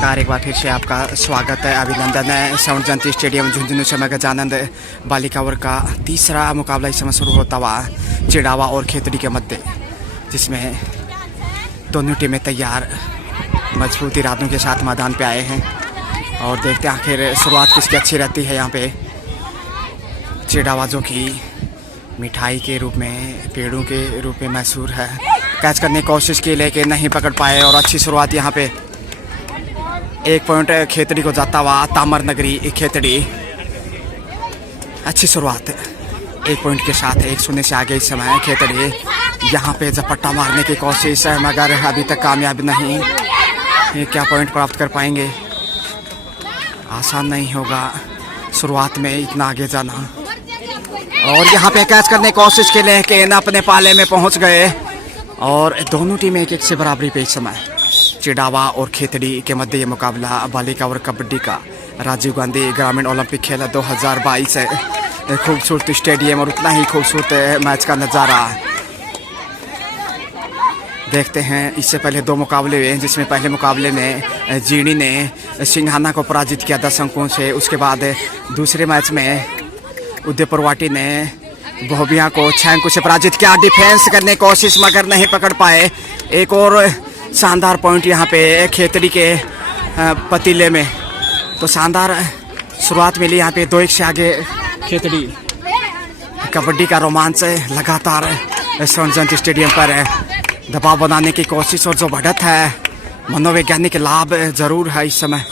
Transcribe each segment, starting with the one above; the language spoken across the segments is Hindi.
नमस्कार, एक बार फिर से आपका स्वागत है, अभिनंदन है। स्वर्ण जयंती स्टेडियम झुंझुनू से मैं गजानंद बालिका वर्ग का तीसरा मुकाबला इस समय शुरू होता हुआ चिड़ावा और खेतड़ी के मध्य, जिसमें दोनों टीमें तैयार मजबूत इरादों के साथ मैदान पे आए हैं और देखते हैं आखिर शुरुआत किसकी अच्छी रहती है। यहाँ पे चिड़ावा जो कि मिठाई के रूप में, पेड़ों के रूप में मशहूर है, कैच करने की कोशिश की लेकिन नहीं पकड़ पाए और अच्छी शुरुआत यहाँ पे। 1 पॉइंट खेतड़ी को जाता हुआ तामर नगरी खेतड़ी, अच्छी शुरुआत 1 पॉइंट के साथ 1-0 से आगे इस समय खेतड़ी। यहाँ पे झपट्टा मारने की कोशिश है मगर अभी तक कामयाब नहीं। ये क्या पॉइंट प्राप्त कर पाएंगे? आसान नहीं होगा शुरुआत में इतना आगे जाना। और यहाँ पे कैच करने की कोशिश के लेकिन अपने पाले में पहुँच गए और दोनों टीमें 1-1 से बराबरी पे इस समय। चिड़ावा और खेतड़ी के मध्य ये मुकाबला बालिका वर्ग कबड्डी का राजीव गांधी ग्रामीण ओलंपिक खेल 2022 है। खूबसूरत स्टेडियम और उतना ही खूबसूरत मैच का नज़ारा देखते हैं। इससे पहले 2 मुकाबले हुए हैं, जिसमें पहले मुकाबले में जीणी ने सिंघाना को पराजित किया 10 अंकों से। उसके बाद दूसरे मैच में उदयपुर वाटी ने बोबिया को 6 अंकों से पराजित किया। डिफेंस करने की कोशिश मगर नहीं पकड़ पाए। एक और शानदार पॉइंट यहाँ पे खेतड़ी के पतीले में, तो शानदार शुरुआत मिली यहाँ पे। 2-1 से आगे खेतड़ी। कबड्डी का रोमांच लगातार स्वर्ण जयंती स्टेडियम पर दबाव बनाने की कोशिश और जो बढ़त है, मनोवैज्ञानिक लाभ जरूर है इस समय।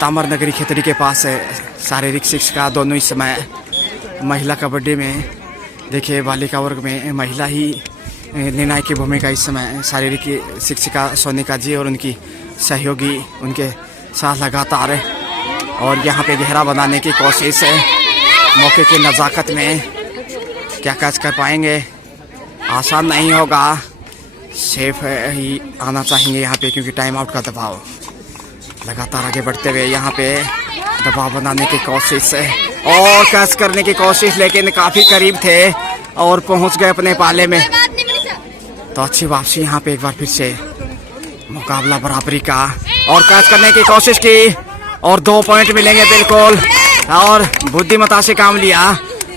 तामर नगरी खेतड़ी के पास शारीरिक शिक्षा दोनों इस समय। महिला कबड्डी में देखिए, बालिका वर्ग में महिला ही निर्णायक की भूमिका इस समय। शारीरिक शिक्षिका सोनिका जी और उनकी सहयोगी उनके साथ लगातार है और यहाँ पे गहरा बनाने की कोशिश है। मौके की नज़ाकत में क्या कैच कर पाएंगे? आसान नहीं होगा। सेफ ही आना चाहेंगे यहाँ पे क्योंकि टाइम आउट का दबाव। लगातार आगे बढ़ते हुए यहाँ पे दबाव बनाने की कोशिश है और कैच करने की कोशिश, लेकिन काफ़ी करीब थे और पहुँच गए अपने पाले में। तो अच्छी वापसी यहाँ पे एक बार फिर से। मुकाबला बराबरी का और कैच करने की कोशिश की और 2 पॉइंट मिलेंगे बिल्कुल। और बुद्धिमत्ता से काम लिया,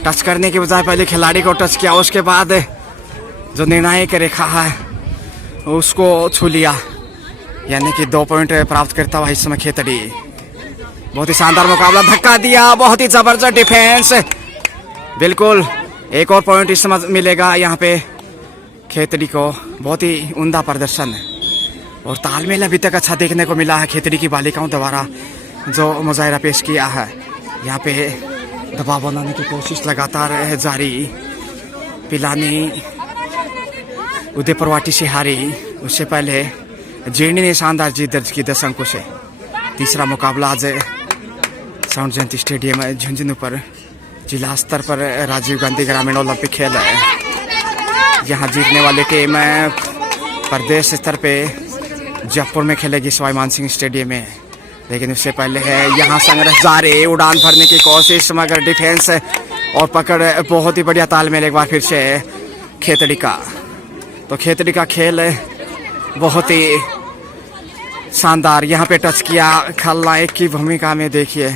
टच करने के बजाय पहले खिलाड़ी को टच किया, उसके बाद जो निर्णायक रेखा है उसको छू लिया, यानी कि 2 पॉइंट प्राप्त करता हुआ इस समय खेतड़ी। बहुत ही शानदार मुकाबला, धक्का दिया, बहुत ही जबरदस्त डिफेंस बिल्कुल। एक और पॉइंट इस समय मिलेगा यहाँ पे खेतड़ी को। बहुत ही उम्दा प्रदर्शन और तालमेल अभी तक अच्छा देखने को मिला है खेतड़ी की बालिकाओं द्वारा, जो मुजाहिरा पेश किया है। यहाँ पे दबाव बनाने की कोशिश लगातार है जारी। पिलानी उदयपुर वाटी से हारी, उससे पहले जीणी ने शानदार जीत दर्ज की 10 अंकों से। तीसरा मुकाबला आज स्वर्ण जयंती स्टेडियम झुंझुनू पर जिला स्तर पर राजीव गांधी ग्रामीण ओलंपिक खेल है। यहाँ जीतने वाली टीम प्रदेश स्तर पे जयपुर में खेलेगी सवाई मानसिंह स्टेडियम में, लेकिन उससे पहले है यहाँ संघर्ष जारी। उड़ान भरने की कोशिश मगर डिफेंस और पकड़, बहुत ही बढ़िया तालमेल एक बार फिर से खेतड़ी का। तो खेतड़ी का खेल बहुत ही शानदार, यहाँ पे टच किया, खलनायक की भूमिका में देखिए।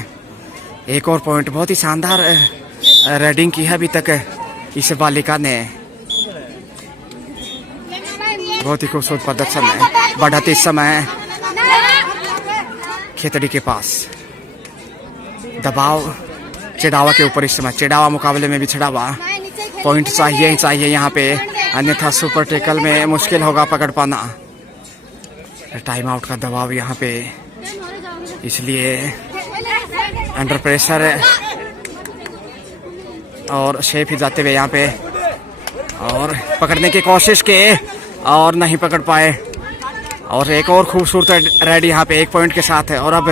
एक और पॉइंट, बहुत ही शानदार रेडिंग की है अभी तक इस बालिका ने। बहुत ही खूबसूरत प्रदर्शन है। बढ़त इस समय खेतड़ी के पास। दबाव चिड़ावा के ऊपर इस समय। चिड़ावा मुकाबले में भी चिड़ावा पॉइंट चाहिए ही चाहिए यहाँ पे, अन्यथा सुपर टेकल में मुश्किल होगा पकड़ पाना। टाइम आउट का दबाव यहाँ पे, इसलिए अंडर प्रेशर और सेफ ही जाते हुए यहाँ पे और पकड़ने की कोशिश के और नहीं पकड़ पाए। और एक और खूबसूरत रेड यहाँ पे 1 पॉइंट के साथ है और अब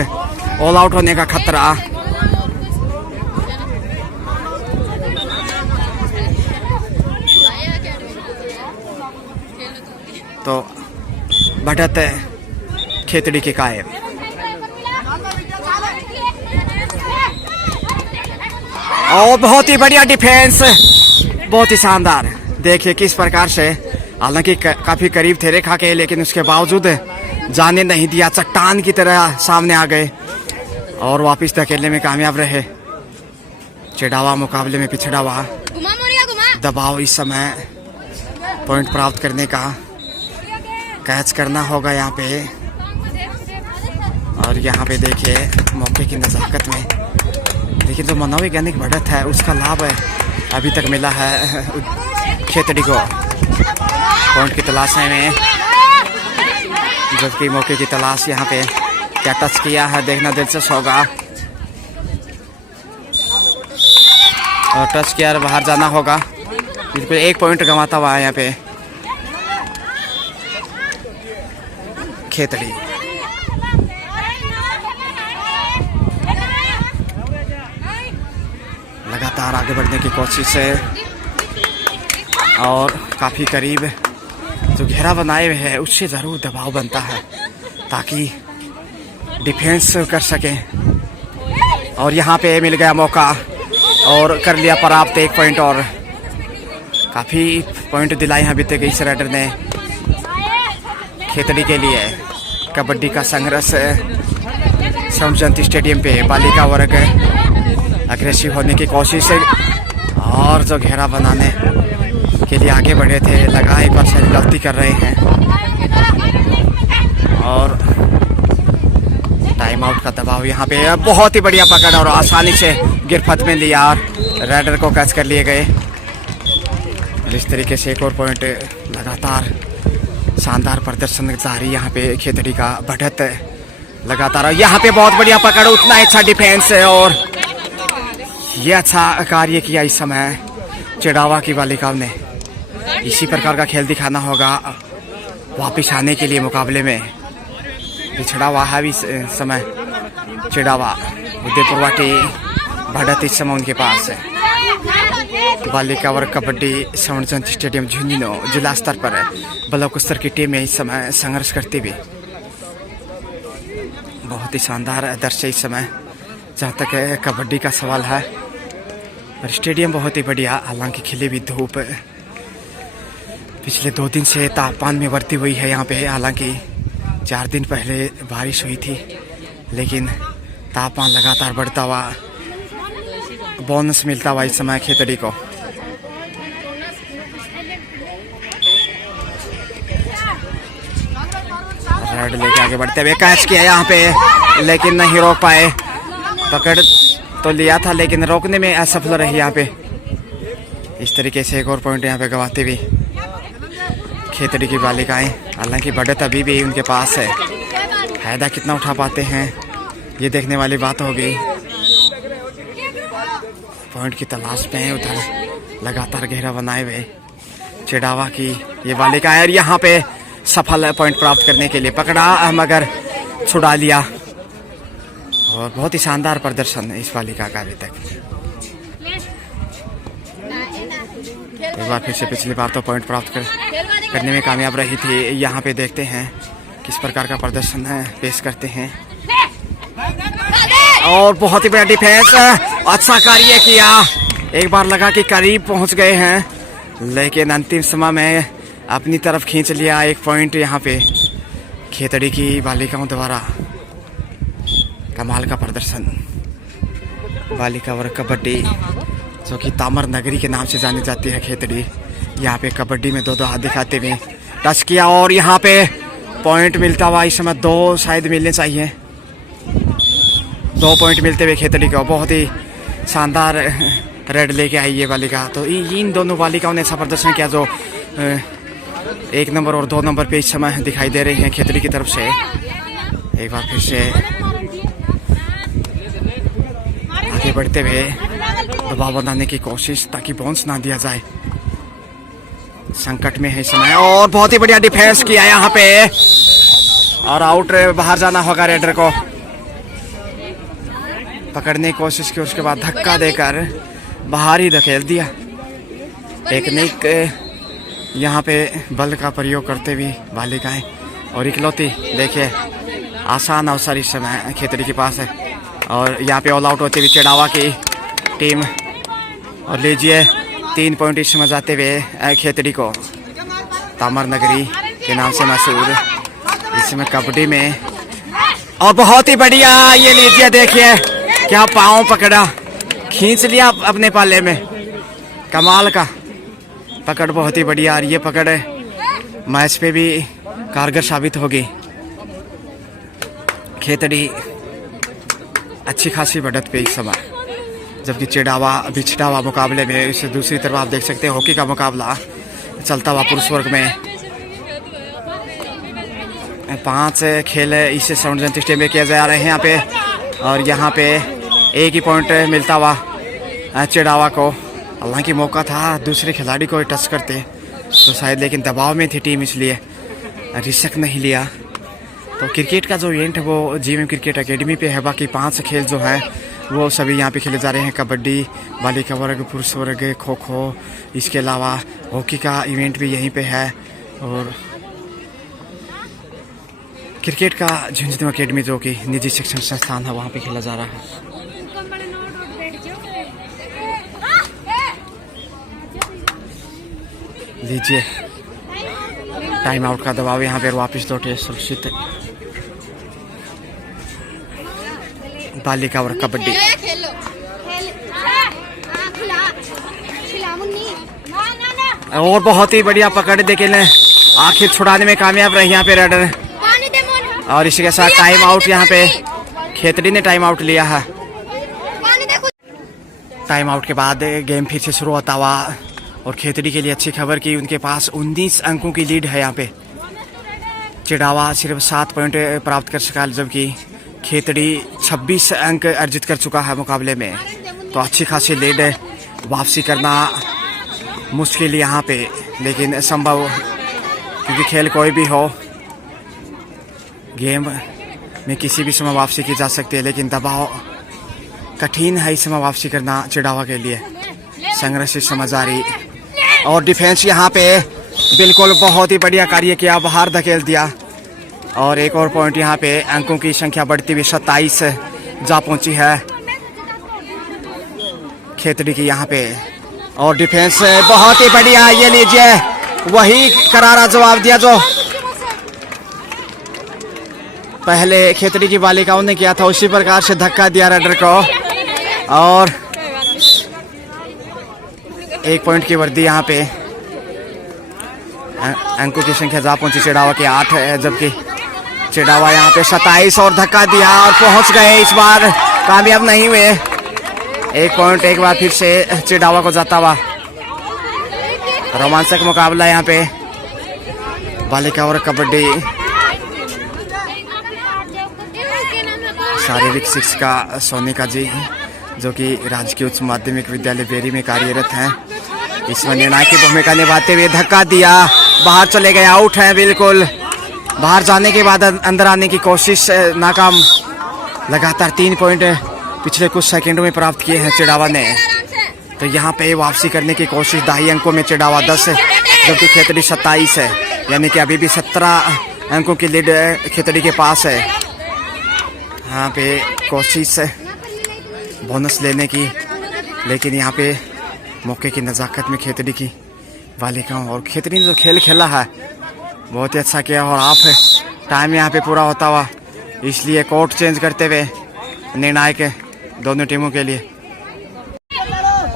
ऑल आउट होने का खतरा। तो बढ़त खेतड़ी के कायम। और बहुत ही बढ़िया डिफेंस, बहुत ही शानदार। देखिए किस प्रकार से, हालांकि काफ़ी करीब थे रेखा के, लेकिन उसके बावजूद जाने नहीं दिया, चट्टान की तरह सामने आ गए और वापस धकेलने में कामयाब रहे। चिड़ावा मुकाबले में पिछड़ा हुआ। दबाव इस समय पॉइंट प्राप्त करने का, कैच करना होगा यहाँ पे। और यहाँ पे देखिए मौके की नज़ाकत में, लेकिन जो मनोवैज्ञानिक बढ़त है उसका लाभ अभी तक मिला है खेतड़ी को पॉइंट की तलाश में, जबकि मौके की तलाश यहाँ पे क्या टच किया है देखना दिलचस्प होगा। और टच किया और बाहर जाना होगा। बिल्कुल 1 पॉइंट गंवाता हुआ है यहाँ पे खेतड़ी। लगातार आगे बढ़ने की कोशिश है और काफ़ी करीब जो घेरा बनाए हुए है उससे ज़रूर दबाव बनता है ताकि डिफेंस कर सकें। और यहाँ पे मिल गया मौका और कर लिया प्राप्त 1 पॉइंट। और काफ़ी पॉइंट दिलाए हैं अभी तक इस राइडर ने खेतड़ी के लिए। कबड्डी का संघर्ष श्यामचंद स्टेडियम पे बालिका वर्ग अग्रेसिव होने की कोशिश है और जो घेरा बनाने के लिए आगे बढ़े थे, लगा एक बार से गलती कर रहे हैं और टाइम आउट का दबाव यहाँ पे। बहुत ही बढ़िया पकड़ और आसानी से गिरफ्त में लिया और राइडर को कैच कर लिए गए। इस तरीके से 1 और पॉइंट। लगातार शानदार प्रदर्शन जारी यहाँ पे खेतड़ी का बढ़त लगातार। यहाँ पे बहुत बढ़िया पकड़, उतना अच्छा डिफेंस है और ये अच्छा कार्य किया इस समय चिड़ावा की बालिकाओं ने। इसी प्रकार का खेल दिखाना होगा वापिस आने के लिए मुकाबले में। पिछड़ा हुआ है इस समय चिड़ावा। उदयपुर वाटी बढ़त इस समय उनके पास है। बालिका वर्ग कबड्डी श्यामचंद स्टेडियम झुंझुनू जिला स्तर पर ब्लॉक स्तर की टीम में इस समय संघर्ष करती हुई। बहुत ही शानदार दृश्य इस समय जहाँ तक कबड्डी का सवाल है। और स्टेडियम बहुत ही बढ़िया, हालांकि खिली हुई धूप पिछले 2 दिन से तापमान में बढ़ती हुई है यहाँ पे। हालांकि 4 दिन पहले बारिश हुई थी, लेकिन तापमान लगातार बढ़ता हुआ, बोनस मिलता हुआ इस समय खेतड़ी को। रेड लेके आगे बढ़ते हुए कैच किया यहाँ पे, लेकिन नहीं रोक पाए। पकड़ तो लिया था लेकिन रोकने में असफल रही यहाँ पे। इस तरीके से 1 और पॉइंट यहाँ पे गंवाते हुए खेतड़ी की बालिकाएं। हालांकि बढ़त अभी भी उनके पास है, फायदा कितना उठा पाते हैं ये देखने वाली बात होगी। पॉइंट की तलाश में है, उधर लगातार घेरा बनाए हुए चिड़ावा की ये बालिका है। यहाँ पे सफल पॉइंट प्राप्त करने के लिए पकड़ा मगर छुड़ा लिया और बहुत ही शानदार प्रदर्शन है इस बालिका का अभी तक। एक बार फिर से पिछली बार तो पॉइंट प्राप्त करने में कामयाब रही थी। यहाँ पे देखते हैं किस प्रकार का प्रदर्शन है पेश करते हैं। और बहुत ही बड़ा डिफेंस, अच्छा कार्य किया। एक बार लगा कि करीब पहुंच गए हैं, लेकिन अंतिम समय में अपनी तरफ खींच लिया 1 पॉइंट यहाँ पे खेतड़ी की बालिकाओं द्वारा। कमाल का प्रदर्शन। बालिका वर्ग कबड्डी जो कि तामर नगरी के नाम से जानी जाती है खेतड़ी, यहाँ पे कबड्डी में 2 हाथ दिखाते हुए टच किया और यहाँ पे पॉइंट मिलता हुआ। इस समय 2 शायद मिलने चाहिए, 2 पॉइंट मिलते हुए खेतड़ी को। बहुत ही शानदार रेड लेके आई ये बालिका। तो इन दोनों बालिकाओं ने ऐसा प्रदर्शन किया जो 1 नंबर और 2 नंबर पे इस समय दिखाई दे रही हैं खेतड़ी की तरफ से। एक बार फिर से आगे बढ़ते हुए दबाव बनाने की कोशिश ताकि बाउंस ना दिया जाए। संकट में है इस समय और बहुत ही बढ़िया डिफेंस किया यहाँ पे और आउट बाहर जाना होगा। रेडर को पकड़ने की कोशिश की, उसके बाद धक्का देकर बाहर ही धकेल दिया। टेक्निक यहाँ पे बल का प्रयोग करते हुए बालिकाएं और इकलौती देखिए आसान अवसर इस समय खेतड़ी के पास है। और यहाँ पे ऑल आउट होते हुए चिड़ावा की टीम। और लीजिए 3 पॉइंट इस समय जाते हुए खेतड़ी को। तामर नगरी के नाम से मशहूर इस इसमें कबड्डी में, और बहुत ही बढ़िया, ये लीजिए देखिए क्या पाँव पकड़ा, खींच लिया अपने पाले में, कमाल का पकड़, बहुत ही बढ़िया। और ये पकड़ मैच पे भी कारगर साबित होगी। खेतड़ी अच्छी खासी बढ़त पे इस समय, जबकि चिड़ावा बिछड़ा हुआ मुकाबले में। इससे दूसरी तरफ आप देख सकते हैं हॉकी का मुकाबला चलता हुआ पुरुष वर्ग में। 5 खेल इसे साउंड जयंती स्टेडियम में किए जा रहे हैं यहाँ पे, और यहाँ पे एक ही पॉइंट मिलता हुआ चिड़ावा को। हालांकि मौका था दूसरे खिलाड़ी को टच करते तो शायद, लेकिन दबाव में थी टीम इसलिए रिस्क नहीं लिया। तो क्रिकेट का जो इवेंट है वो जीएमएम क्रिकेट एकेडमी पे है। बाकी 5 खेल जो हैं वो सभी यहाँ पे खेले जा रहे हैं। कबड्डी, बालिका वर्ग, पुरुष वर्ग, खो खो, इसके अलावा हॉकी का इवेंट भी यहीं पे है। और क्रिकेट का झुंझुनू एकेडमी जो कि निजी शिक्षण संस्थान है वहाँ पे खेला जा रहा है। लीजिए टाइम आउट का दबाव यहाँ पे वापस लौटे सुरक्षित। बालिका वर्ग कबड्डी, और बहुत ही बढ़िया पकड़, देखे आखिर छुड़ाने में कामयाब रही यहाँ पे रेडर। और इसी के साथ टाइम आउट यहाँ पे खेतड़ी ने टाइम आउट लिया है। टाइम आउट के बाद गेम फिर से शुरू होता हुआ, और खेतड़ी के लिए अच्छी खबर कि उनके पास 19 अंकों की लीड है यहाँ पे। चिड़ावा सिर्फ 7 पॉइंट प्राप्त कर सका, जबकि खेतड़ी 26 अंक अर्जित कर चुका है मुकाबले में। तो अच्छी खासी लीड, वापसी करना मुश्किल यहाँ पे, लेकिन संभव, क्योंकि खेल कोई भी हो, गेम में किसी भी समय वापसी की जा सकती है, लेकिन दबाव कठिन है इस समय वापसी करना चिड़ावा के लिए। संघर्ष इस समय जारी, और डिफेंस यहाँ पे बिल्कुल बहुत ही बढ़िया कार्य किया, बाहर धकेल दिया। और एक और पॉइंट यहाँ पे, अंकों की संख्या बढ़ती हुई 27 जा पहुंची है खेतड़ी की यहाँ पे। और डिफेंस बहुत ही बढ़िया, ये लीजिए वही करारा जवाब दिया जो पहले खेतड़ी की बालिकाओं ने किया था, उसी प्रकार से धक्का दिया रेडर को। और 1 पॉइंट की वृद्धि यहाँ पे, अंकों की संख्या जा पहुंची चिड़ावा के 8 है, जबकि चिड़ावा यहाँ पे 27, और धक्का दिया और पहुंच गए। इस बार कामयाब नहीं हुए। 1 पॉइंट एक बार फिर से चिड़ावा को जाता हुआ। रोमांचक मुकाबला यहाँ पे बालिका और कबड्डी। शारीरिक शिक्षिका सोनिका जी, जो कि राजकीय उच्च माध्यमिक विद्यालय बेरी में कार्यरत हैं, इसमें निर्णायक की भूमिका निभाते हुए धक्का दिया, बाहर चले गए, आउट है बिल्कुल। बाहर जाने के बाद अंदर आने की कोशिश नाकाम। लगातार 3 पॉइंट पिछले कुछ सेकंडों में प्राप्त किए हैं चिड़ावा ने। तो यहाँ पे वापसी करने की कोशिश, 2.5 अंकों में चिड़ावा 10 है, जबकि खेतड़ी 27 है, यानी कि अभी भी 17 अंकों की लीड खेतड़ी के पास है। यहाँ पे कोशिश बोनस लेने की, लेकिन यहाँ पे मौके की नज़ाकत में खेतड़ी की बालिकाओं, और खेतड़ी ने जो खेल खेला है बहुत ही अच्छा किया। और आप टाइम यहाँ पे पूरा होता हुआ, इसलिए कोर्ट चेंज करते हुए निर्णायक दोनों टीमों के लिए।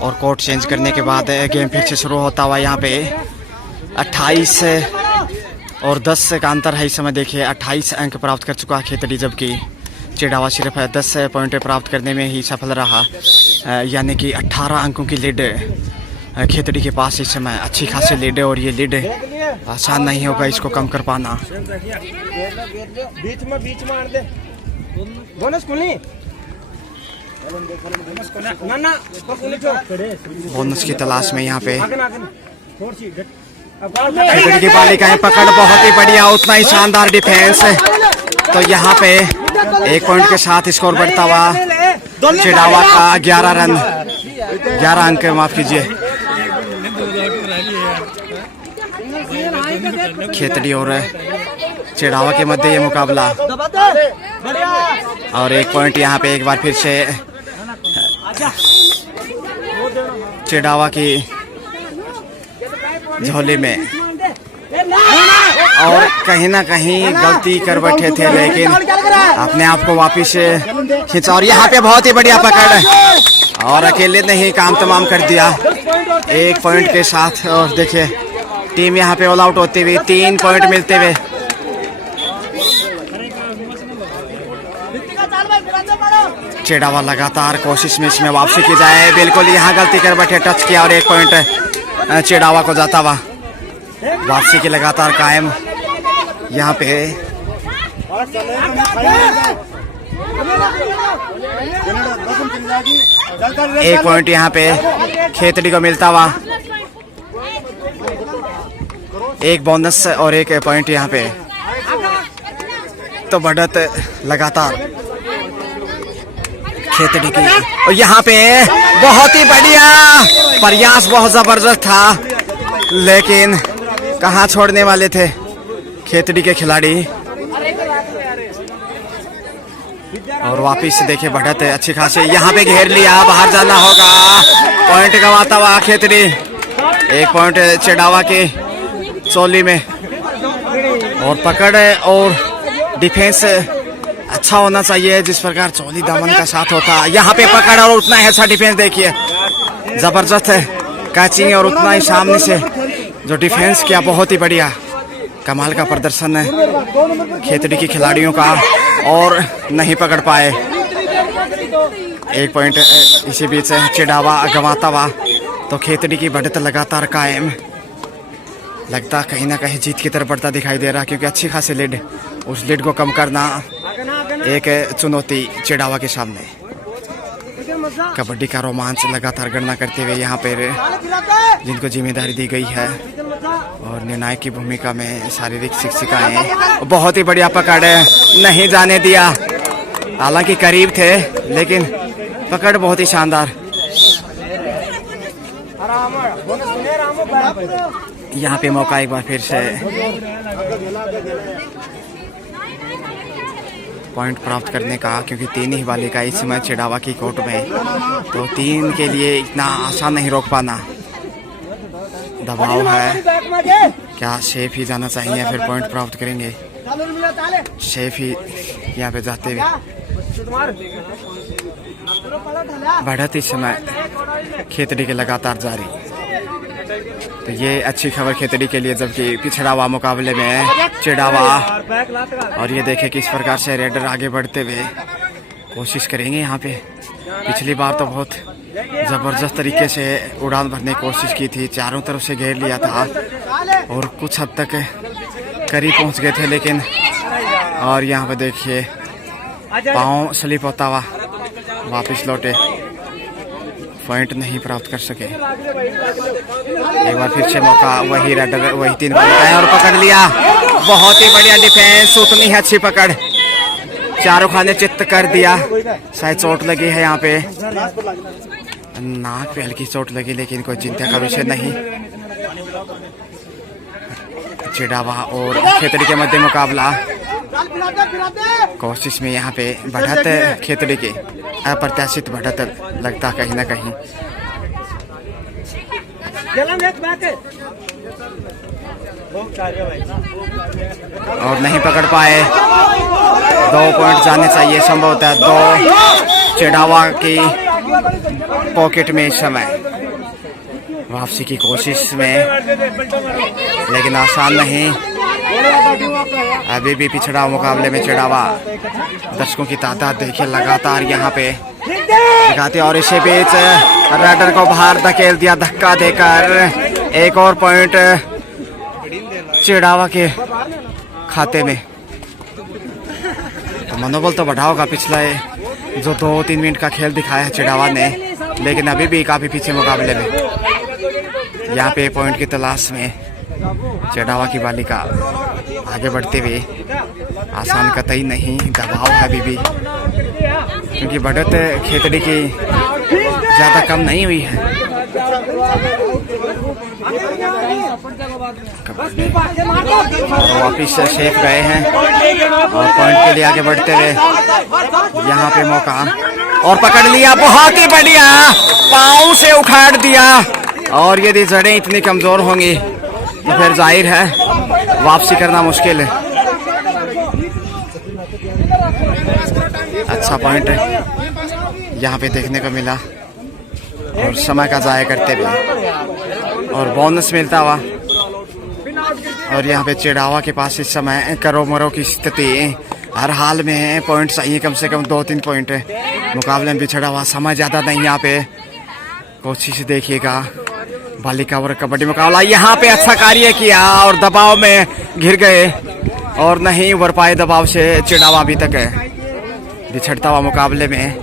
और कोर्ट चेंज करने के बाद गेम फिर से शुरू होता हुआ। यहाँ पे 28 और 10 का अंतर है इस समय। देखिए 28 अंक प्राप्त कर चुका है खेतड़ी, जबकि चिड़ावा सिर्फ 10 पॉइंट प्राप्त करने में ही सफल रहा, यानी कि 18 अंकों की लीड खेतड़ी के पास इस समय। अच्छी खासी लीड है, और ये लीड आसान नहीं होगा इसको कम कर पाना। बोनस की तलाश में यहाँ पे खेतड़ी की बालिकाएं पकड़, बहुत ही बढ़िया, उतना ही शानदार डिफेंस। तो यहाँ पे 1 पॉइंट के साथ स्कोर बढ़ता हुआ चिड़ावा का 11 रन, 11 अंक, माफ कीजिए, खेतड़ी और चिड़ावा के मध्य ये मुकाबला। और 1 पॉइंट यहाँ पे एक बार फिर से चिड़ावा की झोली में। और कहीं ना कहीं गलती कर बैठे थे, लेकिन अपने आप को वापिस खींचा और यहाँ पे बहुत ही बढ़िया पकड़ और अकेले ने ही काम तमाम कर दिया 1 पॉइंट के साथ। और देखिए टीम यहाँ पे ऑल आउट होते हुए 3 पॉइंट मिलते हुए। चिड़ावा लगातार कोशिश में इसमें वापसी की जाए, बिल्कुल यहाँ गलती कर बैठे, टच किया और 1 पॉइंट चिड़ावा को जाता हुआ। वापसी की लगातार कायम यहाँ पे। एक पॉइंट यहाँ पे खेतड़ी को मिलता हुआ, 1 बोनस और 1 पॉइंट यहाँ पे। तो बढ़त लगातार खेतड़ी की और यहाँ पे बहुत ही बढ़िया प्रयास, बहुत जबरदस्त था, लेकिन कहाँ छोड़ने वाले थे खेतड़ी के खिलाड़ी। और वापिस देखे बढ़त अच्छी खासी यहाँ पे घेर लिया, बाहर जाना होगा, पॉइंट गंवाता हुआ खेतड़ी। 1 पॉइंट चिड़ावा के चोली में। और पकड़ और डिफेंस अच्छा होना चाहिए, जिस प्रकार चोली दामन का साथ होता। यहाँ पे पकड़ और उतना ही अच्छा डिफेंस, देखिए जबरदस्त है कैचिंग और उतना ही सामने से जो डिफेंस किया, बहुत ही बढ़िया कमाल का प्रदर्शन है खेतड़ी के खिलाड़ियों का। और नहीं पकड़ पाए, 1 पॉइंट इसी बीच चिड़ावा गंवाता हुआ। तो खेतड़ी की बढ़त लगातार कायम, लगता कहीं ना कहीं जीत की तरफ बढ़ता दिखाई दे रहा, क्योंकि अच्छी खासी लीड, उस लीड को कम करना एक चुनौती चिड़ावा के सामने। कबड्डी का रोमांच लगातार गणना करते हुए यहाँ पर जिनको जिम्मेदारी दी गई है और निर्णायक की भूमिका में शारीरिक शिक्षिकाएं, बहुत ही बढ़िया पकड़, नहीं जाने दिया, हालांकि करीब थे लेकिन पकड़ बहुत ही शानदार। यहाँ पे मौका एक बार फिर से पॉइंट प्राप्त करने का, क्योंकि 3 ही बालिका इस समय चिड़ावा की कोर्ट में, तो 3 के लिए इतना आसान नहीं रोक पाना। दबाव है, क्या सेफ ही जाना चाहिए या फिर पॉइंट प्राप्त करेंगे? सेफ ही यहाँ पे जाते हुए। बढ़त इस समय खेतड़ी के लगातार जारी, तो ये अच्छी खबर खेतड़ी के लिए, जबकि पिछड़ा हुआ मुकाबले में चिड़ावा। और ये देखे किस प्रकार से रेडर आगे बढ़ते हुए कोशिश करेंगे यहाँ पे। पिछली बार तो बहुत जबरदस्त तरीके से उड़ान भरने की कोशिश की थी, चारों तरफ से घेर लिया था और कुछ हद तक करीब पहुंच गए थे, लेकिन और यहाँ पे देखिए पाँव स्लिप होता हुआ वापस लौटे, पॉइंट नहीं प्राप्त कर सके। एक बार फिर से मौका, वही रेडर, वही 3 बालिकाएं और पकड़ लिया, बहुत ही बढ़िया डिफेंस, उतनी ही अच्छी पकड़, चारों खाने चित्त कर दिया। शायद चोट लगी है यहाँ पे, नाक पे हल्की चोट लगी, लेकिन कोई चिंता का विषय नहीं। चिड़ावा और खेतड़ी के मध्य मुकाबला, कोशिश में यहाँ पे बढ़त खेतड़ी की, अप्रत्याशित बढ़त लगता कहीं ना कहीं। और नहीं पकड़ पाए, 2 पॉइंट जाने चाहिए संभवतः, 2 चिड़ावा की पॉकेट में इस समय। वापसी की कोशिश में, लेकिन आसान नहीं, अभी भी पिछड़ा मुकाबले में चिड़ावा। दर्शकों की तादाद देखिए लगातार यहाँ पे दिखाते, और इसी बीच रेडर को बाहर धकेल दिया धक्का देकर। 1 और पॉइंट चिड़ावा के खाते में। तो मनोबल तो बढ़ा होगा पिछला जो 2-3 मिनट का खेल दिखाया है चिड़ावा ने, लेकिन अभी भी काफी पीछे मुकाबले में। यहाँ पे पॉइंट की तलाश में चिड़ावा की बालिका आगे बढ़ते हुए, आसान कतई नहीं, दबाव है अभी भी, क्योंकि बढ़त खेतड़ी की ज़्यादा कम नहीं हुई है। वापिस सेफ गए हैं और पॉइंट के लिए आगे बढ़ते हुए यहाँ पे मौका, और पकड़ लिया, बहुत ही बढ़िया, पाँव से उखाड़ दिया। और यदि जड़ें इतनी कमज़ोर होंगी तो फिर जाहिर है वापसी करना मुश्किल है। अच्छा पॉइंट यहाँ पे देखने को मिला और समय का ज़ाया करते हुए और बोनस मिलता हुआ। और यहाँ पे चिड़ावा के पास इस समय करो मरो की स्थिति हर हाल में है। पॉइंट चाहिए कम से कम 2-3 पॉइंट मुकाबले में बिछड़ा हुआ, समय ज़्यादा नहीं यहाँ पे। कोशिश देखिएगा बालिका वर्ग कबड्डी मुकाबला, यहाँ पे अच्छा कार्य किया और दबाव में घिर गए और नहीं उबर पाए दबाव से। चिड़ावा अभी तक बिछड़ता हुआ मुकाबले में।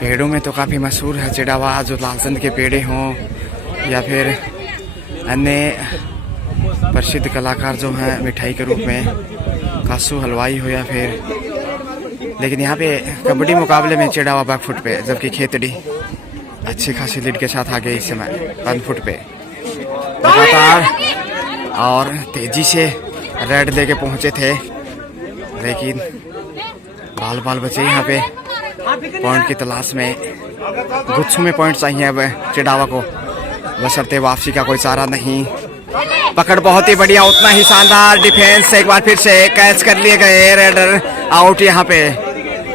पेड़ों में तो काफ़ी मशहूर है चिड़ावा, जो लालचंद के पेड़े हों या फिर अन्य प्रसिद्ध कलाकार जो हैं मिठाई के रूप में कासू हलवाई हो या फिर। लेकिन यहाँ पे कबड्डी मुकाबले में चिड़ावा बैकफुट पे, जबकि खेतड़ी अच्छी खासी लीड के साथ आ गई इस समय फ्रंट फुट पे लगातार और तेजी से रेड लेके पहुंचे थे। लेकिन बाल बचे यहाँ पे पॉइंट की तलाश में। गुच्छों में पॉइंट चाहिए अब चिड़ावा को, बशर्ते वापसी का कोई चारा नहीं। पकड़ बहुत ही बढ़िया, उतना ही शानदार डिफेंस। एक बार फिर से कैच कर लिए गए, रेडर आउट यहाँ पे।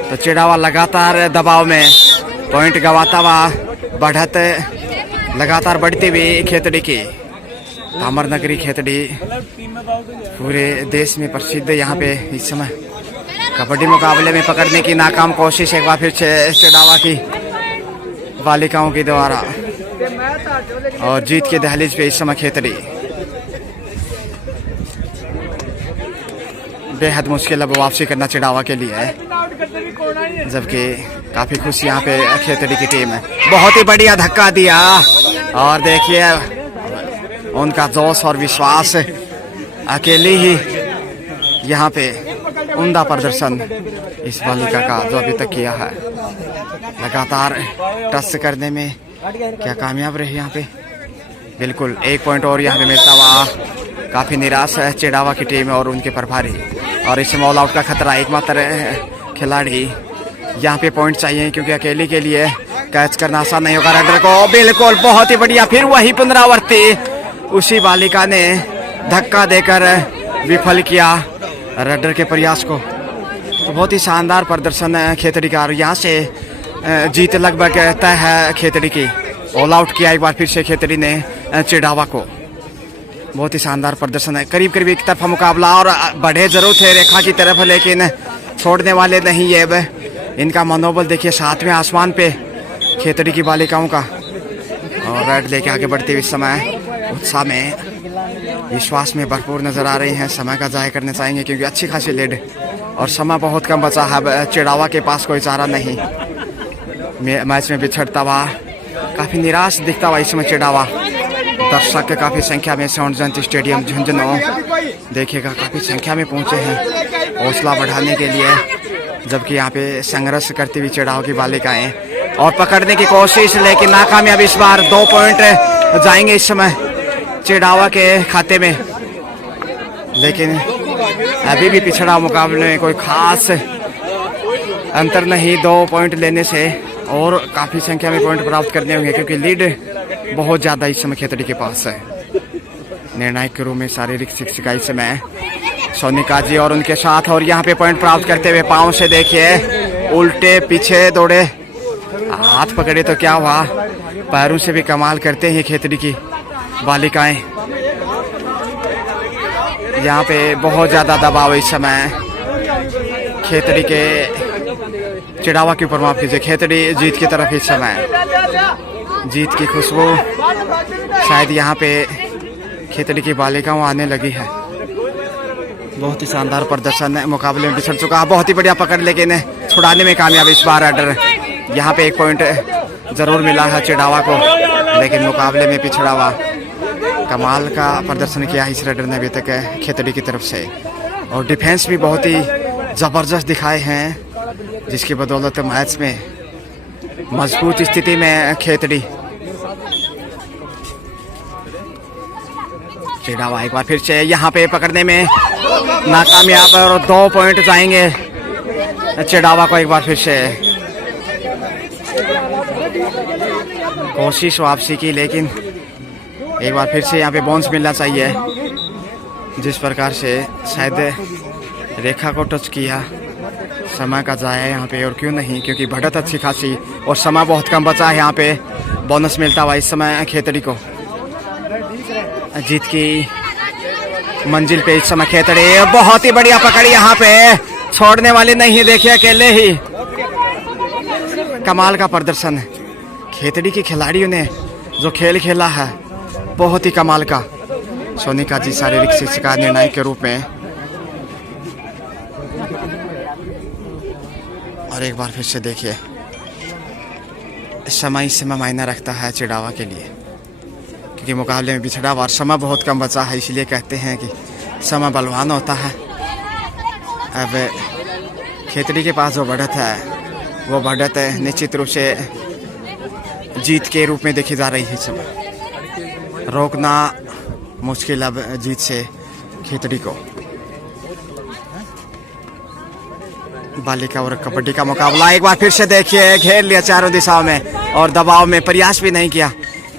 तो चिड़ावा लगातार दबाव में, पॉइंट गवाता हुआ, बढ़त लगातार बढ़ती हुई खेतड़ी की। तामर नगरी खेतड़ी पूरे देश में प्रसिद्ध यहाँ पे इस समय कबड्डी मुकाबले में पकड़ने की नाकाम कोशिश एक बार फिर से चिड़ावा की बालिकाओं के द्वारा और जीत के दहलीज पे इस समय खेतड़ी। बेहद मुश्किल अब वापसी करना चिड़ावा के लिए है, जबकि काफी खुश यहाँ पे खेतड़ी की टीम है। बहुत ही बढ़िया धक्का दिया और देखिए उनका जोश और विश्वास, अकेली ही यहाँ पे उम्दा प्रदर्शन इस बालिका का जो अभी तक किया है। लगातार टच करने में क्या कामयाब रही यहाँ पे। बिल्कुल 1 पॉइंट और यहाँ पे मिलता हुआ। काफ़ी निराश है चिड़ावा की टीम और उनके प्रभारी, और इस ऑल आउट का खतरा। एकमात्र खिलाड़ी यहाँ पे पॉइंट चाहिए क्योंकि अकेले के लिए कैच करना आसान नहीं होगा रेडर को। बिल्कुल बहुत ही बढ़िया, फिर वही पुनरावृत्ति, उसी बालिका ने धक्का देकर विफल किया रेडर के प्रयास को। तो बहुत ही शानदार प्रदर्शन है खेतड़ी का, और यहाँ से जीत लगभग तय है खेतड़ी की। ऑल आउट किया एक बार फिर से खेतड़ी ने चिड़ावा को। बहुत ही शानदार प्रदर्शन है, करीब करीब एक तरफा मुकाबला, और बढ़े जरूर थे रेखा की तरफ लेकिन छोड़ने वाले नहीं है। अब इनका मनोबल देखिए 7वें आसमान पे खेतड़ी की बालिकाओं का, और रेड लेके आगे बढ़ते हुए समय उत्साह में विश्वास में भरपूर नजर आ रही हैं। समय का जाया करना चाहेंगे क्योंकि अच्छी खासी लीड और समय बहुत कम बचा है। चिड़ावा के पास कोई चारा नहीं, मैच में बिछड़ता हुआ काफी निराश दिखता हुआ इस समय चिड़ावा। दर्शक काफी संख्या में स्वर्ण जयंती स्टेडियम झुंझुनू देखिएगा काफी संख्या में पहुंचे हैं हौसला बढ़ाने के लिए, जबकि यहाँ पे संघर्ष करती हुई चिड़ावा की बालिकाएं और पकड़ने की कोशिश लेकिन नाकामयाब। इस बार 2 पॉइंट जाएंगे इस समय चिड़ावा के खाते में, लेकिन अभी भी पिछड़ा मुकाबले में कोई खास अंतर नहीं 2 पॉइंट लेने से, और काफी संख्या में पॉइंट प्राप्त करने होंगे क्योंकि लीड बहुत ज्यादा इस समय खेतड़ी के पास है। निर्णायक के रूप में शारीरिक शिक्षिका इस समय सोनिका जी और उनके साथ, और यहाँ पे पॉइंट प्राप्त करते हुए पाँव से देखिए उल्टे पीछे दौड़े, हाथ पकड़े तो क्या हुआ, पैरों से भी कमाल करते हैं खेतड़ी की बालिकाएं। यहाँ पे बहुत ज्यादा दबाव इस समय खेतड़ी के, चिड़ावा के ऊपर माफ कीजिए, खेतड़ी जीत की तरफ इस समय जीत की खुशबू शायद यहाँ पे खेतड़ी की बालिकाओं आने लगी है। बहुत ही शानदार प्रदर्शन मुकाबले में बिछड़ चुका है, बहुत ही बढ़िया पकड़ लेकिन छुड़ाने में कामयाब इस बार रेडर। यहाँ पे 1 पॉइंट जरूर मिला है चिड़ावा को, लेकिन मुकाबले में पिछड़ा हुआ। कमाल का प्रदर्शन किया इस रेडर ने अभी तक खेतड़ी की तरफ से, और डिफेंस भी बहुत ही जबरदस्त दिखाए हैं, जिसकी बदौलत मैच में मजबूत स्थिति में खेतड़ी। चिड़ावा एक बार फिर से यहाँ पे पकड़ने में नाकामयाब, और 2 पॉइंट जाएंगे चिड़ावा को एक बार फिर से। कोशिश वापसी की, लेकिन एक बार फिर से यहाँ पे बोनस मिलना चाहिए। जिस प्रकार से शायद रेखा को टच किया, समय का जाया यहाँ पे, और क्यों नहीं, क्योंकि बढ़त अच्छी खासी और समय बहुत कम बचा है। यहाँ पे बोनस मिलता हुआ इस समय खेतड़ी को। जीत की मंजिल पे इस समय खेतड़ी, बहुत ही बढ़िया पकड़ी, यहाँ पे छोड़ने वाली नहीं है। देखिए अकेले ही कमाल का प्रदर्शन है खेतड़ी के खिलाड़ियों ने, जो खेल खेला है बहुत ही कमाल का। सोनिका जी शारीरिक शिक्षिका निर्णायक के रूप में, और एक बार फिर से देखिए समय मायने रखता है चिड़ावा के लिए, क्योंकि मुकाबले में पिछड़ा बार समय बहुत कम बचा है, इसलिए कहते हैं कि समय बलवान होता है। अब खेतड़ी के पास जो बढ़त है वो बढ़त निश्चित रूप से जीत के रूप में देखी जा रही है। समय रोकना मुश्किल अब जीत से खेतड़ी को। बालिका और कबड्डी का मुकाबला एक बार फिर से देखिए, घेर लिया चारों दिशाओं में और दबाव में, प्रयास भी नहीं किया।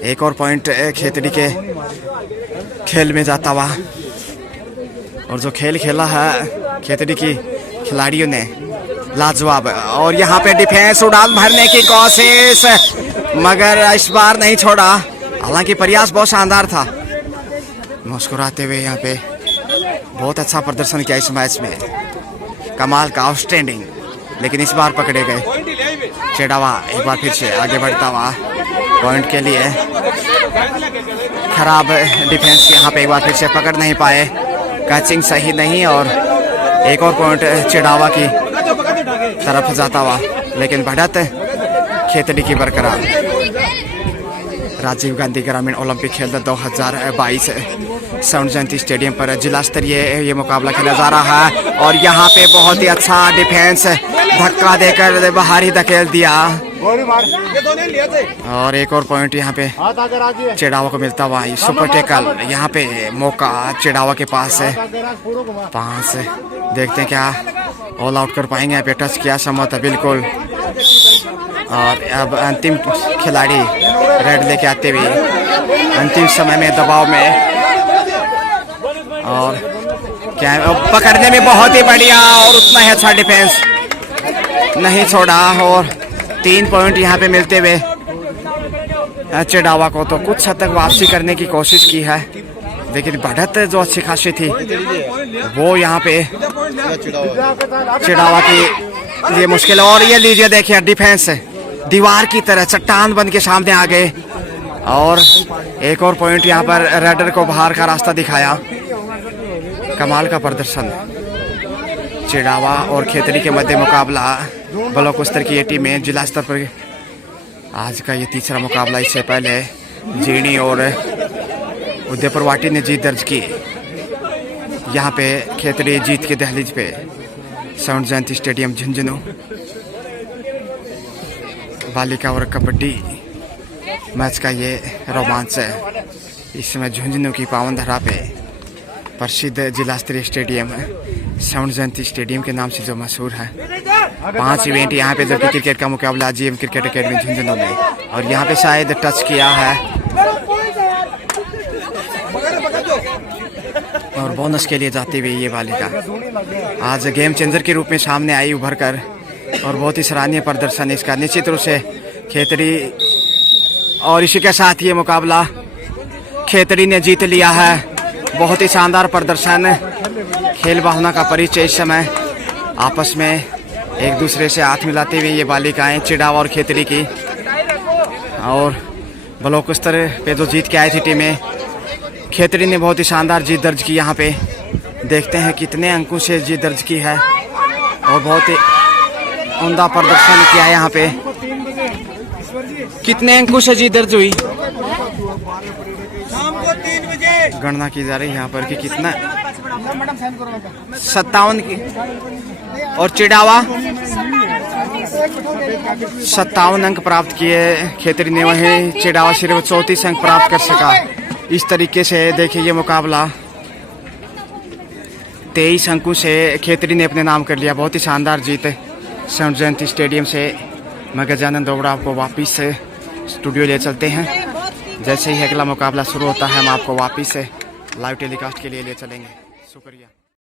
एक और पॉइंट खेतड़ी के खेल में जाता हुआ, और जो खेल खेला है खेतड़ी की खिलाड़ियों ने लाजवाब। और यहाँ पे डिफेंस उड़ान भरने की कोशिश, मगर इस बार नहीं छोड़ा, हालांकि प्रयास बहुत शानदार था। मुस्कुराते हुए यहाँ पे बहुत अच्छा प्रदर्शन किया इस मैच में, कमाल का, आउटस्टैंडिंग, लेकिन इस बार पकड़े गए। चिड़ावा एक बार फिर से आगे बढ़ता हुआ पॉइंट के लिए, खराब डिफेंस यहाँ पे एक बार फिर से पकड़ नहीं पाए, कैचिंग सही नहीं, और एक और पॉइंट चिड़ावा की तरफ जाता हुआ, लेकिन बढ़त खेतड़ी की बरकरार। राजीव गांधी ग्रामीण ओलंपिक खेल 2022 स्वर्ण जयंती स्टेडियम पर जिला स्तरीय ये मुकाबला खेला जा रहा है, और यहाँ पे बहुत ही अच्छा डिफेंस, धक्का देकर बाहर ही धकेल दिया, और एक और पॉइंट यहाँ पे चिड़ावा को मिलता हुआ। सुपर टैकल, यहाँ पे मौका चिड़ावा के पास है, 5 देखते हैं क्या ऑल आउट कर पाएंगे। यहाँ पे टच किया सम्मत बिल्कुल, और अब अंतिम खिलाड़ी रेड लेके आते हुए अंतिम समय में दबाव में, और क्या पकड़ने में बहुत ही बढ़िया, और उतना ही अच्छा डिफेंस नहीं छोड़ा, और 3 पॉइंट यहाँ पे मिलते हुए चिड़ावा को। तो कुछ हद तक वापसी करने की कोशिश की है, लेकिन बढ़त जो अच्छी खासी थी वो यहाँ पे चिड़ावा की लिए मुश्किल। और ये लीजिए देखिए डिफेंस दीवार की तरह चट्टान बन के सामने आ गए, और एक और पॉइंट यहाँ पर रेडर को बाहर का रास्ता दिखाया। कमाल का प्रदर्शन, चिड़ावा और खेतड़ी के मध्य मुकाबला ब्लॉक स्तर की ये टीमें जिला स्तर पर आज का ये तीसरा मुकाबला। इससे पहले जीणी और उदयपुर वाटी ने जीत दर्ज की। यहाँ पे खेतड़ी जीत के दहलीज पे स्वर्ण जयंती स्टेडियम झुंझुनू। बालिका और कबड्डी मैच का ये रोमांच है। इस समय झुंझुनू की पावन धरा पे प्रसिद्ध जिला स्तरीय स्टेडियम है, स्वर्ण जयंती स्टेडियम के नाम से जो मशहूर है। 5 इवेंट यहाँ पे, जबकि क्रिकेट का मुकाबला जीएम क्रिकेट अकेडमी झुंझुनू में, और यहाँ पे शायद टच किया है, और बोनस के लिए जाती हुई ये बालिका आज गेम चेंजर के रूप में सामने आई उभर कर, और बहुत ही सराहनीय प्रदर्शन इसका निश्चित रूप से खेतड़ी। और इसी के साथ ये मुकाबला खेतड़ी ने जीत लिया है। बहुत ही शानदार प्रदर्शन, खेल भावना का परिचय इस समय आपस में एक दूसरे से हाथ मिलाते हुए ये बालिकाएं चिड़ावा और खेतड़ी की। और ब्लॉक स्तर पे जो जीत के आई थी टीमें, खेतड़ी ने बहुत ही शानदार जीत दर्ज की। यहाँ पे देखते हैं कितने अंकों से जीत दर्ज की है, और बहुत ही उम्दा प्रदर्शन किया है। यहाँ पे कितने अंकों से जीत दर्ज हुई, गणना की जा रही है यहाँ पर कि कितना, 57 की, और चिड़ावा 57 अंक प्राप्त किए खेतड़ी ने, वहीं चिड़ावा सिर्फ 34 अंक प्राप्त कर सका। इस तरीके से देखिए ये मुकाबला 23 अंकों से खेतड़ी ने अपने नाम कर लिया। बहुत ही शानदार जीत स्वर्ण जयंती स्टेडियम से। मैं गजानंद दोबड़ा आपको वापिस से स्टूडियो ले चलते हैं। जैसे ही अगला मुकाबला शुरू होता है हम आपको वापिस से लाइव टेलीकास्ट के लिए ले चलेंगे। शुक्रिया।